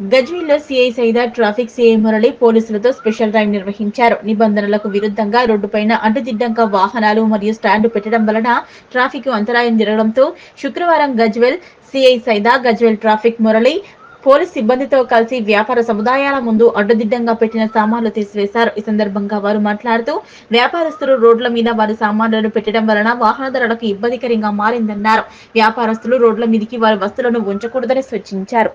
గజ్వేల్లో CI Saida, traffic CI Murali పోలీసులతో special drive నిర్వహించారు. నిబంధనలకు విరుద్ధంగా రోడ్డుపైన అడ్డదిడ్డంగా వాహనాలు మరియు స్టాండ్ పెట్టడం వలన ట్రాఫిక్ అంతరాయం జరగడంతో శుక్రవారం Gajwel CI Saida, Gajwel traffic Murali police సిబ్బందితో కలిసి వ్యాపార సముదాయాల ముందు అడ్డదిడ్డంగా పెట్టిన సామాన్లు తీసివేశారు. ఈ సందర్భంగా వారు మాట్లాడుతూ వ్యాపారస్తులు రోడ్ల మీద వారి సామాన్లను పెట్టడం వలన వాహనదారులకు ఇబ్బందికరంగా మారిందన్నారు. వ్యాపారస్తులు రోడ్ల మీదకి వారి వస్తువులను ఉంచకూడదని సూచించారు.